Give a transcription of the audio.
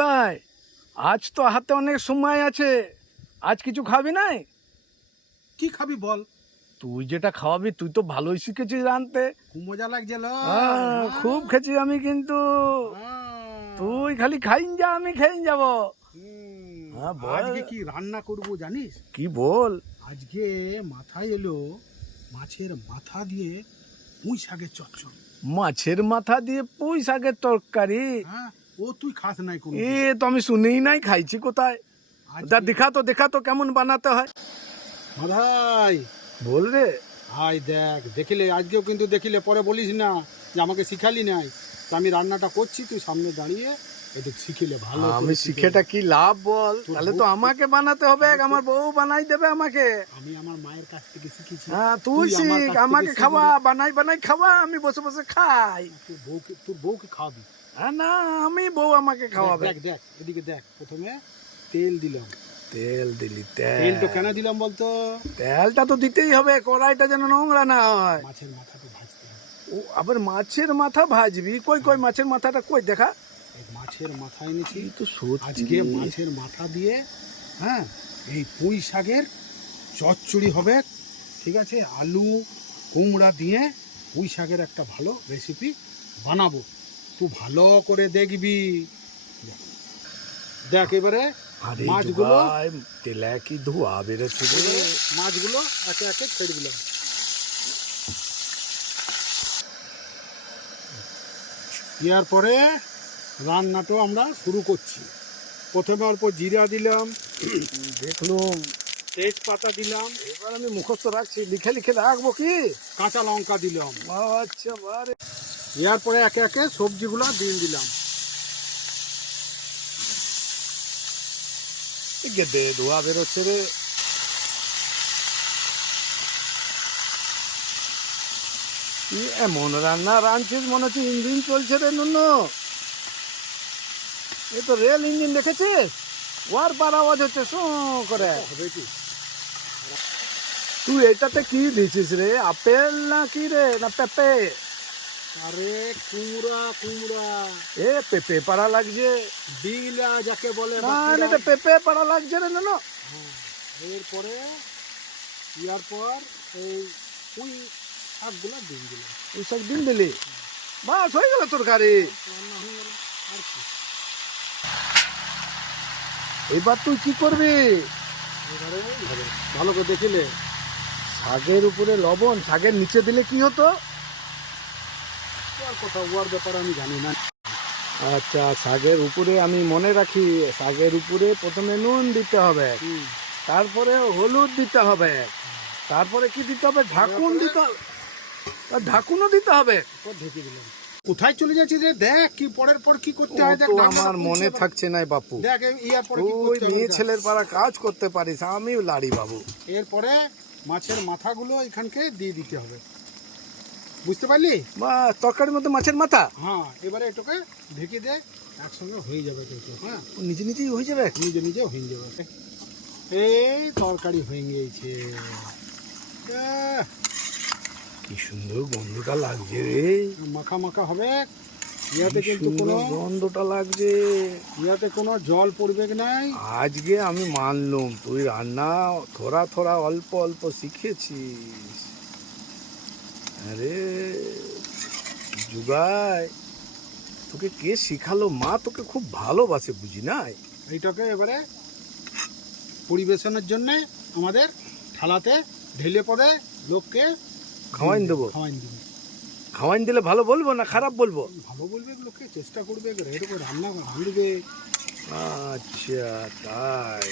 গাই আজ তো হাতে অনেক সময় আছে, আজ কিছু খাবি নাই? কি খাবি বল? তুই যেটা খাওয়াবি, তুই তো ভালোই শিখেছিস রাঁধতে। খুব মজা লাগছে ল। খুব খেয়েছি আমি, কিন্তু তুই খালি খাইন যা, আমি খেয়ে যাব। আজকে কি রান্না করব জানিস? কি বল? আজকে মাথায় এলো মাছের মাথা দিয়ে পুঁই শাকের চচ্চড়ি। মাছের মাথা দিয়ে পুঁই শাকের তরকারি? হ্যাঁ, ও তুই খাস নাই কোন? এ তো আমি শুনেই নাই, খাইছি কোথায়? দেখা তো কেমন বানাতে হয়। মাথায় বল রে। হাই দেখ, দেখিলে আজকেও কিন্তু দেখিলে পরে বলিস না যে আমাকে শিখালি নাই। তা আমি রান্নাটা করছি, তুই সামনে দাঁড়িয়ে একটু শিখিলে ভালো। আমি শিখেটা কি লাভ বল? তাহলে তো আমাকে বানাতে হবে, আমার বউ বানাই দেবে আমাকে। আমি আমার মায়ের কাছ থেকে শিখেছি। হ্যাঁ, তুই শিখ, আমাকে খাওয়া, বানাই খাওয়া, আমি বসে বসে খাই। তোর বউকে খাওয়াবি? না, আমি বউ আমাকে খাওয়াবে। দেখ দেখ এদিকে দেখ, প্রথমে তেল দিলাম। তেল দিলি? তেলটা কেন দিলাম বলতো? তেলটা তো দিতেই হবে, কড়াইটা যেন নোংরা না হয়। মাছের মাথাটা ভাজতে হবে। ও আবার মাছের মাথা ভাজবি? কই মাছের মাথাটা কই দেখা। মাছের মাথা এনেছি তো সত্যি। আজকে মাছের মাথা দিয়ে হ্যাঁ এই পুঁই শাকের চচ্চড়ি হবে, ঠিক আছে? আলু কুমড়া দিয়ে পুঁই শাকের একটা ভালো রেসিপি বানাবো, তুই ভালো করে দেখবি। দেখ এবারে মাছগুলো, তেলে কি ধোয়া বেরোচ্ছে রে। মাছগুলো একে একে ছেড়ে দিলাম। দেওয়ার পরে রান্নাটা আমরা শুরু করছি। প্রথমে অল্প জিরা দিলাম, দেখলুম, তেজপাতা দিলাম, এবার আমি মুখস্থ রাখছি, লিখে লিখে রাখবো কি। কাঁচা লঙ্কা দিলাম। আচ্ছা, বারে। এর পরে একে একে সবজিগুলো দিয়ে দিলাম। গেদে ধোয়া বেরোচ্ছে রে। কি এমন রান্না রাঁধছিস, মনে হচ্ছে ইঞ্জিন চলছে রে নুনু। এই তো রেল ইঞ্জিন দেখেছিস? ওয়ার পার আওয়াজ হচ্ছে শো করে। হবে কি? তুই এটাতে কি দিছিস রে? আপেল না কি রে, না পেঁপে? আরে কুমড়া কুমড়া। এ পেঁপে পাড়া লাগছে। বিলা যাকে বলে। না, এটা পেঁপে পাড়া লাগছে রে নুনু। এরপরে ইয়ার পর এই পুঁই শাকগুলো দিয়ে দিলাম। ওই সব দিন দিলি, বাস হয়ে গেল তরকারি। রান্না হয়ে গেল। আর কি? এবার তুই কি করবি? এবারে ভালো করে দেখিলে শাকের উপরে লবণ, শাকের নিচে দিলে কি হতো? আর কথা ওয়ার ব্যাপারে আমি জানি না। আচ্ছা, শাকের উপরে আমি মনে রাখি, শাকের উপরে প্রথমে নুন দিতে হবে, তারপরে হলুদ দিতে হবে, তারপরে কি দিতে হবে? ঢাকুন দিতে হবে, ঢাকুনও দিতে হবে। ঢেকে দিলাম। কোথায় চলে যাচ্ছিস রে? দেখ কি পরের পর কি করতে হয়। দেখ আমার মনে থাকছে না বাপু। দেখ ইয়ার পরে কি তুই করতে হবে। মেয়ে ছেলের পাড়া কাজ করতে পারিস, আমি লাড়ি বাবু। এরপরে মাছের মাথাগুলো এখানকে দিয়ে দিতে হবে, বুঝতে পারলি? বা তরকারির মধ্যে মাছের মাথা? হ্যাঁ, এবারে এটাকে ঢেকে দে, একসঙ্গে হয়ে যাবে কিন্তু। হ্যাঁ, নিজে নিজেই হয়ে যাবে, নিজে নিজে হয়ে যাবে। এই তরকারি হয়ে গিয়েছে। কি সুন্দর গন্ধটা লাগছে রে। মাখা মাখা হবে। ইয়াতে কিন্তু কোনো গন্ধটা লাগছে, ইয়াতে কোনো জল পড়বে নাই। আজকে আমি মানলুম তুই রান্না থোড়া অল্প অল্প শিখেছিস। আরে জুগাই, তোকে কে শিখালো? মা তোকে খুব ভালোবাসে, বুঝি নাই? এইটাকে এবারে পরিবেশনের জন্য আমাদের থালাতে ঢেলে পরে লোককে খাওয়াইন দেবো। খাওয়াইন দিলে ভালো বলবো না খারাপ বলবো? ভালো বলবে লোককে, চেষ্টা করবে এরকম রান্না রাঁধবে। আচ্ছা, তাই।